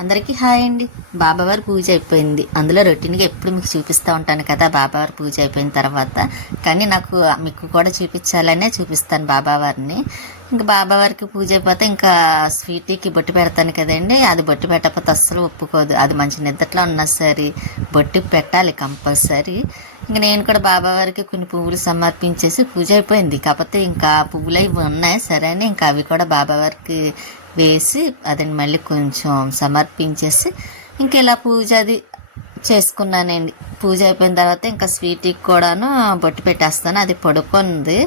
అందరికీ హాయ్ అండి. బాబావారి పూజ అయిపోయింది. అందులో రొటీన్గా ఎప్పుడు మీకు చూపిస్తూ ఉంటాను కదా బాబావారి పూజ అయిపోయిన తర్వాత. కానీ నాకు మీకు కూడా చూపించాలనే చూపిస్తాను బాబావారిని. ఇంకా బాబావారికి పూజ అయిపోతే ఇంకా స్వీట్కి బొట్టు పెడతాను కదండి. అది బొట్టు పెట్టకపోతే అస్సలు ఒప్పుకోదు. అది మంచి నిద్రలో ఉన్నా సరే బొట్టు పెట్టాలి కంపల్సరీ. ఇంకా నేను కూడా బాబావారికి కొన్ని పువ్వులు సమర్పించేసి పూజ అయిపోయింది. కాకపోతే ఇంకా పువ్వులు అవి ఉన్నాయి. సరే అని ఇంకా అవి కూడా బాబావారికి వేసి అదని మళ్ళీ కొంచెం సమర్పించేసి ఇంక ఇలా పూజ అది చేసుకున్నానండి. పూజ అయిపోయిన తర్వాత ఇంకా స్వీట్కి కూడాను బొట్టు పెట్టేస్తాను. అది పడుకుంది.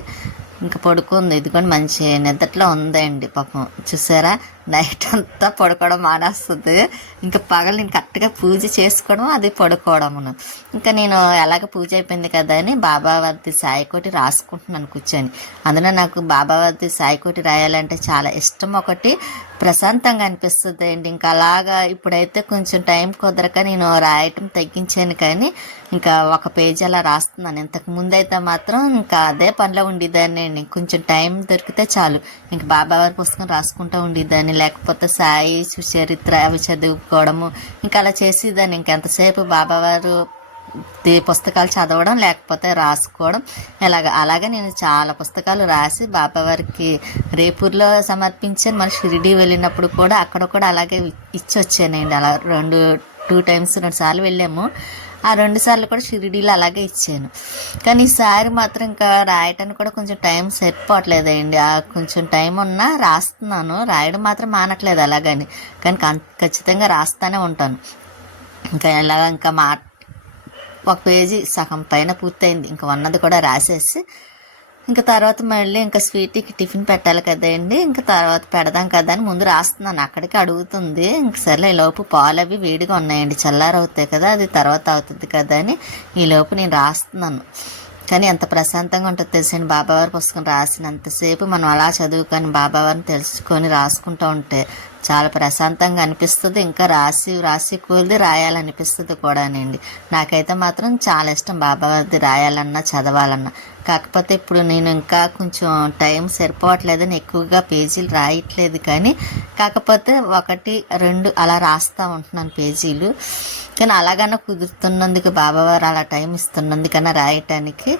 ఇంకా పడుకుంది. ఇదిగోండి మంచి నిద్రలో ఉందండి పాపం. చూసారా? నైట్ అంతా పడుకోవడం మానేస్తుంది. ఇంకా పగలు నేను కరెక్ట్గా పూజ చేసుకోవడం అది పడుకోవడమును. ఇంకా నేను ఎలాగ పూజ అయిపోయింది కదా అని బాబావర్ది సాయికోటి రాసుకుంటున్నాను కూర్చొని. అందులో నాకు బాబావర్ది సాయికోటి రాయాలంటే చాలా ఇష్టం ఒకటి. ప్రశాంతంగా అనిపిస్తుంది అండి ఇంకా అలాగా ఇప్పుడైతే కొంచెం టైం కుదరక నేను రాయటం తగ్గించాను కానీ ఇంకా ఒక పేజీ అలా రాస్తున్నాను. ఇంతకు ముందు అయితే మాత్రం ఇంకా అదే పనిలో ఉండేదాన్ని అండి. కొంచెం టైం దొరికితే చాలు. ఇంకా బాబావారి పుస్తకం రాసుకుంటూ ఉండేదాన్ని. లేకపోతే సాయి సుచరిత్ర అవి చదువుకోవడము ఇంకా అలా చేసేదాన్ని. ఇంకెంతసేపు బాబావారు పుస్తకాలు చదవడం లేకపోతే రాసుకోవడం ఇలాగ. అలాగే నేను చాలా పుస్తకాలు రాసి బాబావారికి రేపూర్లో సమర్పించాను. మన షిరిడి వెళ్ళినప్పుడు కూడా అక్కడ కూడా అలాగే ఇచ్చి వచ్చానండి అలా రెండు టూ టైమ్స్ రెండు సార్లు వెళ్ళాము. ఆ రెండు సార్లు కూడా షిరిడీలో అలాగే ఇచ్చాను. కానీ ఈసారి మాత్రం ఇంకా రాయటానికి కూడా కొంచెం టైం సరిపోవట్లేదండి. ఆ కొంచెం టైం ఉన్నా రాస్తున్నాను. రాయడం మాత్రం మానట్లేదు అలాగని. కానీ ఖచ్చితంగా రాస్తానే ఉంటాను. ఇంకా ఎలాగ ఇంకా మా ఒక పేజీ సగం పైన పూర్తయింది. ఇంకా ఉన్నది కూడా రాసేసి ఇంకా తర్వాత మళ్ళీ ఇంకా స్వీట్కి టిఫిన్ పెట్టాలి కదండి ఇంకా తర్వాత పెడదాం కదా అని ముందు రాస్తున్నాను. అక్కడికి అడుగుతుంది. ఇంక సరే ఈ లోపు పాలు అవి వేడిగా ఉన్నాయండి. చల్లారవుతాయి కదా అది తర్వాత అవుతుంది కదా అని ఈలోపు నేను రాస్తున్నాను. కానీ ఎంత ప్రశాంతంగా ఉంటుంది తెలిసిన బాబావారి పుస్తకం రాసినంతసేపు మనం అలా చదువుకొని బాబావారిని తెలుసుకొని రాసుకుంటూ ఉంటే చాలా ప్రశాంతంగా అనిపిస్తుంది. ఇంకా రాసి రాసి కూలిది రాయాలనిపిస్తుంది కూడానండి. నాకైతే మాత్రం చాలా ఇష్టం బాబావారిది రాయాలన్నా చదవాలన్నా. కాకపోతే ఇప్పుడు నేను ఇంకా కొంచెం టైం సరిపోవట్లేదని ఎక్కువగా పేజీలు రాయట్లేదు కానీ కాకపోతే ఒకటి రెండు అలా రాస్తూ ఉంటున్నాను పేజీలు. కానీ అలాగన్నా కుదురుతున్నందుకు బాబావారు అలా టైం ఇస్తున్నందుకన్నా రాయటానికి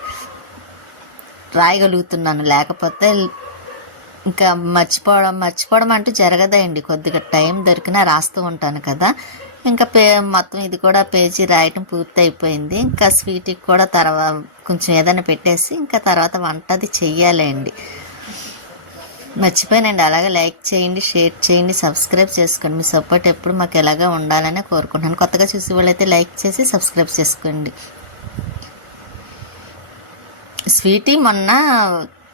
రాయగలుగుతున్నాను. లేకపోతే ఇంకా మర్చిపోవడం మర్చిపోవడం అంటూ జరగదండి. కొద్దిగా టైం దొరికినా రాస్తూ ఉంటాను కదా. ఇంకా పే మొత్తం ఇది కూడా పేజీ రాయటం పూర్తి అయిపోయింది ఇంకా స్వీట్కి కూడా తర్వాత కొంచెం ఏదైనా పెట్టేసి ఇంకా తర్వాత వంట అది చెయ్యాలండి. మర్చిపోయానండి. అలాగే లైక్ చేయండి షేర్ చేయండి సబ్స్క్రైబ్ చేసుకోండి. మీ సపోర్ట్ ఎప్పుడు మాకు ఎలాగా ఉండాలని కోరుకుంటున్నాను. కొత్తగా చూసే వాళ్ళైతే లైక్ చేసి సబ్స్క్రైబ్ చేసుకోండి. స్వీటీ మొన్న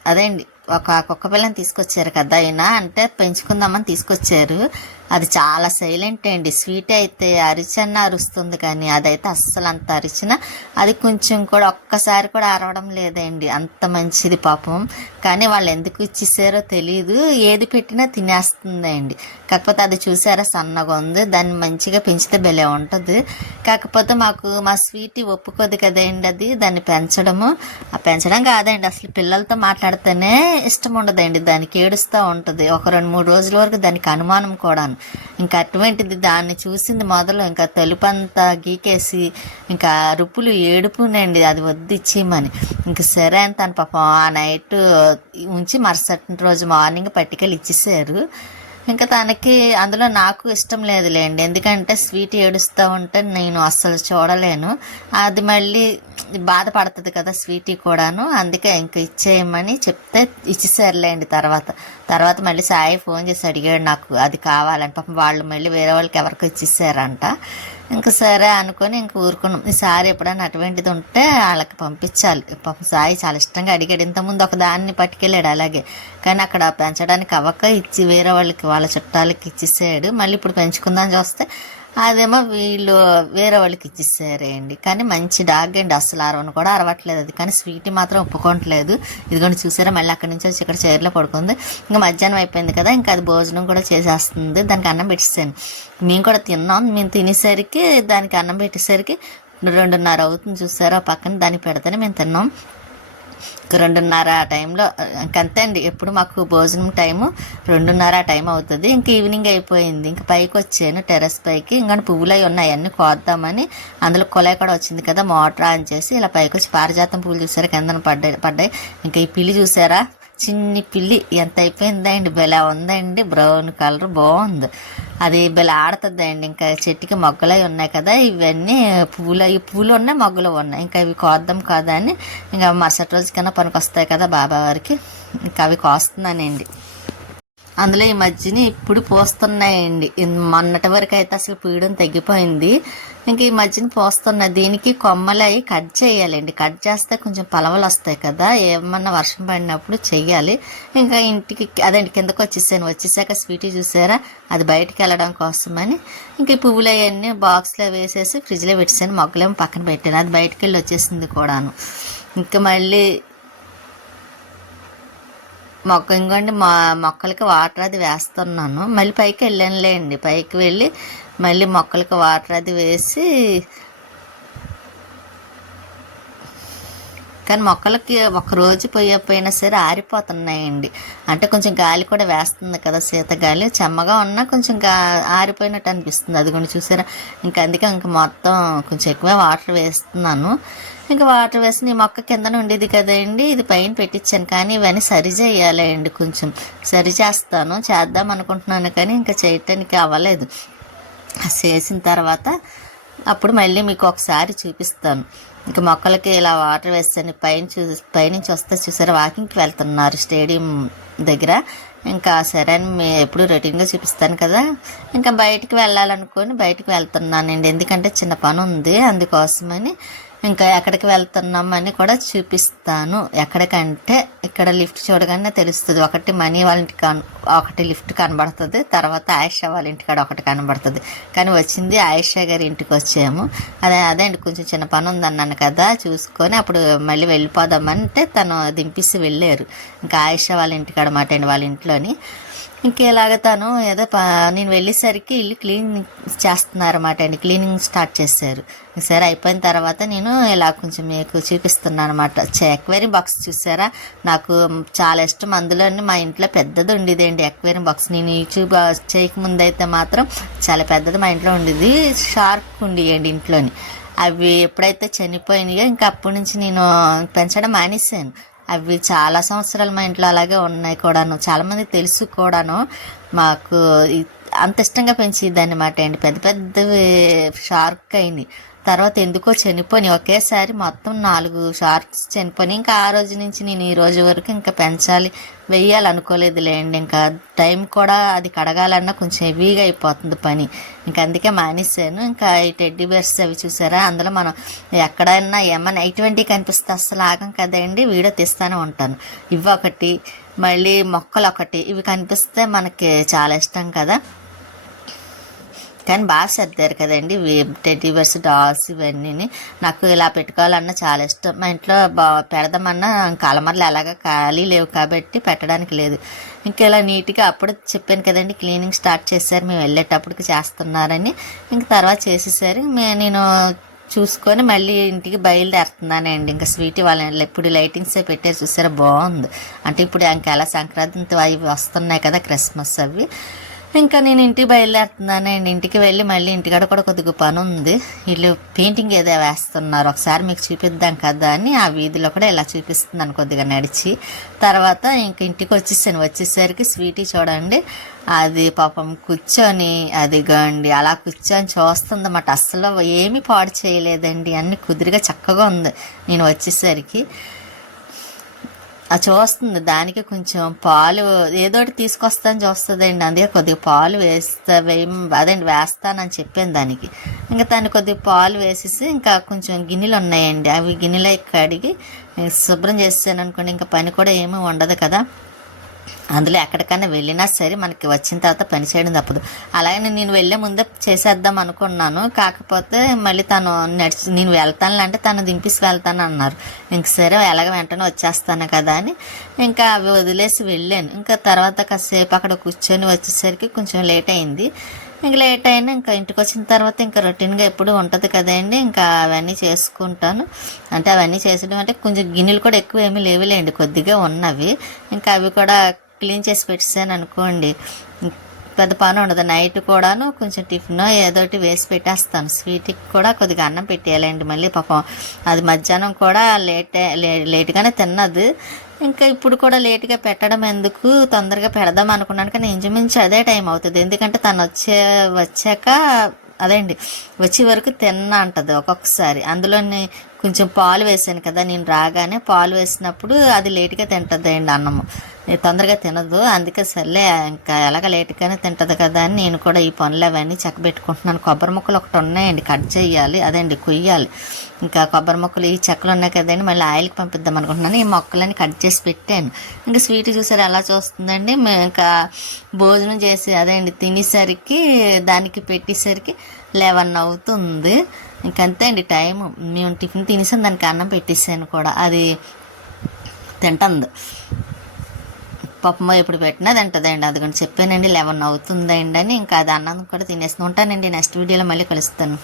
అదే అండి ఒక కుక్క పిల్లని తీసుకొచ్చారు కదా ఆయన అంటే పెంచుకుందామని తీసుకొచ్చారు. అది చాలా సైలెంట్ అండి. స్వీట్ అయితే అరిచన్న అరుస్తుంది కానీ అదైతే అస్సలు అంత అరిచిన అది కొంచెం కూడా ఒక్కసారి కూడా అరవడం లేదండి. అంత మంచిది పాపం. కానీ వాళ్ళు ఎందుకు ఇచ్చేసారో తెలియదు ఏది పెట్టినా తినేస్తుందండి. కాకపోతే అది చూసారా సన్నగా ఉంది. దాన్ని మంచిగా పెంచితే భలే ఉంటుంది. కాకపోతే మాకు మా స్వీట్ ఒప్పుకోదు కదండి అది. దాన్ని పెంచడము. ఆ పెంచడం కాదండి. అసలు పిల్లలతో మాట్లాడితేనే ఇష్టం ఉండదండి. దానికి ఏడుస్తూ ఉంటుంది. ఒక రెండు మూడు రోజుల వరకు దానికి అనుమానం కూడాను. ఇంకా అటువంటిది దాన్ని చూసింది మొదలు ఇంకా తలుపంతా గీకేసి ఇంకా అరుపులు ఏడుపునండి అది వద్దు ఇచ్చేయమని. ఇంక సరే అని తను పాపం ఆ నైట్ ఉంచి మరుసటి రోజు మార్నింగ్ పట్టికలు ఇచ్చేసారు. ఇంకా తనకి అందులో నాకు ఇష్టం లేదులేండి. ఎందుకంటే స్వీట్ ఏడుస్తూ ఉంటే నేను అస్సలు చూడలేను. అది మళ్ళీ బాధపడుతుంది కదా స్వీటీ కూడాను. అందుకే ఇంకా ఇచ్చేయమని చెప్తే ఇచ్చేసారులేండి తర్వాత. తర్వాత మళ్ళీ సాయి ఫోన్ చేసి అడిగాడు నాకు అది కావాలని. పాపం వాళ్ళు మళ్ళీ వేరే వాళ్ళకి ఎవరికో ఇచ్చేసారంట. ఇంకా సరే అనుకొని ఇంక ఊరుకున్నాం. ఈసారి ఎప్పుడైనా అటువంటిది ఉంటే వాళ్ళకి పంపించాలి. సాయి చాలా ఇష్టంగా అడిగాడు. ఇంతకుముందు ఒక దాన్ని పట్టుకెళ్ళాడు అలాగే. కానీ అక్కడ పెంచడానికి అవ్వక ఇచ్చి వేరే వాళ్ళకి వాళ్ళ చుట్టాలకి ఇచ్చేసాడు. మళ్ళీ ఇప్పుడు పెంచుకుందాం చూస్తే అదేమో వీళ్ళు వేరే వాళ్ళకి ఇచ్చేసారండి. కానీ మంచి డాగ్ అండి అసలు అరవను కూడా అరవట్లేదు అది. కానీ స్వీట్ మాత్రం ఒప్పుకోవట్లేదు. ఇదిగోండి చూసారా మళ్ళీ అక్కడి నుంచి వచ్చి ఇక్కడ చైర్లో పడుకుంది. ఇంకా మధ్యాహ్నం అయిపోయింది కదా ఇంకా అది భోజనం కూడా చేసేస్తుంది. దానికి అన్నం పెట్టేసాను. మేము కూడా తిన్నాం. మేము తినేసరికి దానికి అన్నం పెట్టేసరికి రెండున్నర అవుతుంది చూసారా పక్కన దానికి పెడితేనే మేము తిన్నాం. రెండున్నర ఆ టైంలో ఇంకంతే అండి. ఎప్పుడు మాకు భోజనం టైము రెండున్నర ఆ టైం అవుతుంది. ఇంక ఈవినింగ్ అయిపోయింది. ఇంక పైకి వచ్చాను టెర్రస్ పైకి. ఇంకా పువ్వులు అవి ఉన్నాయి. అన్నీ కోద్దామని అందులో కొలై కూడా వచ్చింది కదా మోటార్ ఆన్ చేసి ఇలా పైకి వచ్చి పారిజాతం పూలు చూసారా? కిందన పడ్డాయి పడ్డాయి. ఇంకా ఈ పిల్లి చూసారా? చిన్ని పిల్లి ఎంత అయిపోయిందండి. భలే ఉందండి. బ్రౌన్ కలర్ బాగుంది. అది భలే ఆడుతుందండి. ఇంకా చెట్టుకి మొగ్గలు అవి ఉన్నాయి కదా. ఇవన్నీ పూలు అవి పూలు ఉన్నాయి మొగ్గలు ఉన్నాయి. ఇంకా ఇవి కోద్దాం కదా అని ఇంకా మరుసటి రోజు కన్నా పనికి వస్తాయి కదా బాబా వారికి ఇంకా అవి కోస్తున్నానండి. అందులో ఈ మధ్యన ఇప్పుడు పోస్తున్నాయండి. మొన్నటి వరకు అయితే అసలు పీయడం తగ్గిపోయింది ఇంక ఈ మధ్యన పోస్తున్న. దీనికి కొమ్మలు అవి కట్ చేయాలండి. కట్ చేస్తే కొంచెం పలవలు వస్తాయి కదా. ఏమన్నా వర్షం పడినప్పుడు చెయ్యాలి. ఇంకా ఇంటికి అదేంటి కిందకు వచ్చేసాను. వచ్చేసాక స్వీటీ చూసారా? అది బయటికి వెళ్ళడం కోసమని ఇంక ఈ పువ్వులు అవన్నీ బాక్స్లో వేసేసి ఫ్రిడ్జ్లో పెట్టేసాను మొగ్గలేమో పక్కన పెట్టాను. అది బయటికి వెళ్ళి వచ్చేసింది కూడాను. ఇంకా మళ్ళీ మొక్క ఇంకోండి మా మొక్కలకి వాటర్ అది వేస్తున్నాను. మళ్ళీ పైకి వెళ్ళానులేండి. పైకి వెళ్ళి మళ్ళీ మొక్కలకి వాటర్ అది వేసి కానీ మొక్కలకి ఒక రోజు పోయకపోయినా సరే ఆరిపోతున్నాయండి. అంటే కొంచెం గాలి కూడా వేస్తుంది కదా శీత గాలి. చెమ్మగా ఉన్నా కొంచెం గా ఆరిపోయినట్టు అనిపిస్తుంది. అది కూడా చూసారా? ఇంకా అందుకే ఇంకా మొత్తం కొంచెం ఎక్కువ వాటర్ వేస్తున్నాను. ఇంకా వాటర్ వేసి నీ మొక్క కిందన ఉండేది కదండి. ఇది పైన పెట్టించాను. కానీ ఇవన్నీ సరి చేయాలండి కొంచెం. సరి చేస్తాను. చేద్దాం అనుకుంటున్నాను కానీ ఇంకా చేయటానికి అవ్వలేదు. చేసిన తర్వాత అప్పుడు మళ్ళీ మీకు ఒకసారి చూపిస్తాను. ఇంకా మొక్కలకి ఇలా వాటర్ వేస్తాను పైన చూ పైనుంచి వస్తే చూసారా వాకింగ్కి వెళ్తున్నారు స్టేడియం దగ్గర. ఇంకా సరే అని మే ఎప్పుడు రొటీన్గా చూపిస్తాను కదా. ఇంకా బయటికి వెళ్ళాలనుకొని బయటికి వెళ్తున్నానండి. ఎందుకంటే చిన్న పని ఉంది అందుకోసమని ఇంకా ఎక్కడికి వెళ్తున్నామని కూడా చూపిస్తాను. ఎక్కడికంటే ఇక్కడ లిఫ్ట్ చూడగానే తెలుస్తుంది. ఒకటి మనీ వాళ్ళ ఇంటికి కన్- ఒకటి లిఫ్ట్ కనబడుతుంది. తర్వాత ఆయిషా వాళ్ళ ఇంటికాడ ఒకటి కనబడుతుంది. కానీ వచ్చింది ఆయిషా గారి ఇంటికి వచ్చాము. అదే అదే అండి కొంచెం చిన్న పని ఉందన్నాను కదా చూసుకొని అప్పుడు మళ్ళీ వెళ్ళిపోదామంటే తను దింపేసి వెళ్ళారు. ఇంకా ఆయిషా వాళ్ళ ఇంటికాడ మాట అండి వాళ్ళ ఇంట్లోని. ఇంకేలాగ తను ఏదో నేను వెళ్ళేసరికి ఇల్లు క్లీన్ చేస్తున్నారన్నమాట అండి. క్లీనింగ్ స్టార్ట్ చేశారు. సరే అయిపోయిన తర్వాత నేను ఇలా కొంచెం మీకు చూపిస్తున్నాను అనమాట ఎక్వేరియం బాక్స్ చూసారా? నాకు చాలా ఇష్టం. అందులోని మా ఇంట్లో పెద్దది ఉండేదండి ఎక్వేరియం బాక్స్. నేను యూట్యూబ్ చేయకముందు అయితే మాత్రం చాలా పెద్దది మా ఇంట్లో ఉండేది. షార్క్ ఉండేయండి ఇంట్లోని. అవి ఎప్పుడైతే చనిపోయినాయో ఇంకా అప్పటి నుంచి నేను పెంచడం మానేశాను. అవి చాలా సంవత్సరాలు మా ఇంట్లో అలాగే ఉన్నాయి కూడాను. చాలామంది తెలుసు కూడాను. మాకు అంత ఇష్టంగా పెంచేది అనమాట అండి. పెద్ద పెద్దవి షార్క్ అయింది తర్వాత ఎందుకో చనిపోయి ఒకేసారి మొత్తం నాలుగు షార్క్స్ చనిపోయి ఇంకా ఆ రోజు నుంచి నేను ఈ రోజు వరకు ఇంకా పెంచాలి వెయ్యాలి అనుకోలేదులేండి ఇంకా టైం కూడా అది కడగాలన్నా కొంచెం హెవీగా అయిపోతుంది పని. ఇంకా అందుకే మానేశాను. ఇంకా ఈ టెడ్డీ బేర్స్ అవి చూసారా? అందులో మనం ఎక్కడైనా ఏమైనా ఇటువంటి కనిపిస్తే అస్సలు ఆగం కదండి. వీడియో తీస్తూనే ఉంటాను. ఇవి ఒకటి మళ్ళీ మొక్కలు ఒకటి ఇవి కనిపిస్తే మనకి చాలా ఇష్టం కదా. కానీ బాగా సర్దారు కదండి. టెడ్డీ బర్స్ డాల్స్ ఇవన్నీ నాకు ఇలా పెట్టుకోవాలన్నా చాలా ఇష్టం. మా ఇంట్లో బా పెడదామన్నా కలమర్లు ఎలాగ ఖాళీ లేవు కాబట్టి పెట్టడానికి లేదు. ఇంకా ఇలా నీట్గా అప్పుడు చెప్పాను కదండి క్లీనింగ్ స్టార్ట్ చేశారు మేము వెళ్ళేటప్పటికి చేస్తున్నారని. ఇంక తర్వాత చేసేసారు. మే నేను చూసుకొని మళ్ళీ ఇంటికి బయలుదేరుతున్నానండి ఇంకా స్వీట్ వాళ్ళ ఇప్పుడు లైటింగ్స్ పెట్టారు చూసారా బాగుంది. అంటే ఇప్పుడు ఇంకా ఎలా సంక్రాంతి అవి వస్తున్నాయి కదా క్రిస్మస్ అవి. ఇంకా నేను ఇంటికి బయలుదేరుతున్నానండి. ఇంటికి వెళ్ళి మళ్ళీ ఇంటికాడ కూడా కొద్దిగా పని ఉంది. వీళ్ళు పెయింటింగ్ ఏదో వేస్తున్నారు. ఒకసారి మీకు చూపిద్దాం కదా అని ఆ వీధిలో కూడా ఇలా చూపిస్తున్నాను కొద్దిగా నడిచి. తర్వాత ఇంక ఇంటికి వచ్చేసాను. వచ్చేసరికి స్వీటీ చూడండి. అది పాపం కూర్చొని అది గండి అలా కూర్చొని చూస్తుందన్నమాట. అస్సలు ఏమీ పాడు చేయలేదండి. అన్ని కుదిరిగా చక్కగా ఉంది. నేను వచ్చేసరికి చూస్తుంది. దానికి కొంచెం పాలు ఏదో ఒకటి తీసుకొస్తాను చూస్తుందండి. అందుకే కొద్దిగా పాలు వేస్తా వేయ అదండి వేస్తానని చెప్పాను దానికి. ఇంకా దాన్ని కొద్దిగా పాలు వేసేసి ఇంకా కొంచెం గిన్నెలు ఉన్నాయండి. అవి గిన్నెలు కడిగి శుభ్రం చేసాను అనుకోండి ఇంకా పని కూడా ఏమీ ఉండదు కదా. అందులో ఎక్కడికైనా వెళ్ళినా సరే మనకి వచ్చిన తర్వాత పని చేయడం తప్పదు. అలాగే నేను వెళ్ళే ముందే చేసేద్దాం అనుకున్నాను. కాకపోతే మళ్ళీ తను నడిచి నేను వెళ్తాను అంటే తను దింపేసి వెళ్తాను అన్నారు. ఇంక సరే ఎలాగ వెంటనే వచ్చేస్తాను కదా అని ఇంకా అవి వదిలేసి వెళ్ళాను. ఇంకా తర్వాత కాసేపు అక్కడ కూర్చొని వచ్చేసరికి కొంచెం లేట్ అయింది. ఇంక లేట్ అయినా ఇంకా ఇంటికి వచ్చిన తర్వాత ఇంకా రొటీన్గా ఎప్పుడు ఉంటుంది కదండి. ఇంకా అవన్నీ చేసుకుంటాను. అంటే అవన్నీ చేసడం అంటే కొంచెం గిన్నెలు కూడా ఎక్కువ ఏమీ లేవులేండి. కొద్దిగా ఉన్నవి. ఇంకా అవి కూడా క్లీన్ చేసి పెట్టేసాను అనుకోండి. పెద్ద పని ఉండదు. నైట్ కూడాను కొంచెం టిఫిన్ ఏదోటి వేసి పెట్టేస్తాను. స్వీట్కి కూడా కొద్దిగా అన్నం పెట్టేయాలండి మళ్ళీ పాపం. అది మధ్యాహ్నం కూడా లేట్ లేట్గానే తిన్నది. ఇంకా ఇప్పుడు కూడా లేట్గా పెట్టడం ఎందుకు? తొందరగా పెడదాం అనుకున్నాను కానీ ఇంచుమించు అదే టైం అవుతుంది. ఎందుకంటే తను వచ్చే వచ్చాక అదేండి వచ్చే వరకు తిన్న అంటది ఒక్కొక్కసారి. అందులోని కొంచెం పాలు వేసాను కదా నేను రాగానే పాలు వేసినప్పుడు అది లేట్గా తింటుంది అండి అన్నము తొందరగా తినదు అందుకే సర్లే ఇంకా ఎలాగ లేట్గానే తింటుంది కదా అని నేను కూడా ఈ పనులు అవన్నీ చెక్కబెట్టుకుంటున్నాను. కొబ్బరి ముక్కలు ఒకటి ఉన్నాయండి కట్ చేయాలి అదండి కొయ్యాలి. ఇంకా కొబ్బరి ముక్కలు ఈ చెక్కలు ఉన్నాయి కదండి మళ్ళీ ఆయిల్కి పంపిద్దాం అనుకుంటున్నాను. ఈ మొక్కలని కట్ చేసి పెట్టాను. ఇంకా స్వీట్ చూసారు ఎలా చూస్తుందండి? మేము ఇంకా భోజనం చేసి అదే అండి తినేసరికి దానికి పెట్టేసరికి లెవెన్ అవుతుంది. ఇంకంతే అండి టైం మేము టిఫిన్ తినేసాను దానికి అన్నం పెట్టేసాను కూడా. అది తింటుంది. పప్పమ్మ ఎప్పుడు పెట్టినా తింటుందండి. అది చెప్పానండి లెవెన్ అవుతుందండి అని. ఇంకా అది అన్నం కూడా తినేస్తూ ఉంటానండి. నెక్స్ట్ వీడియోలో మళ్ళీ కలుస్తాను.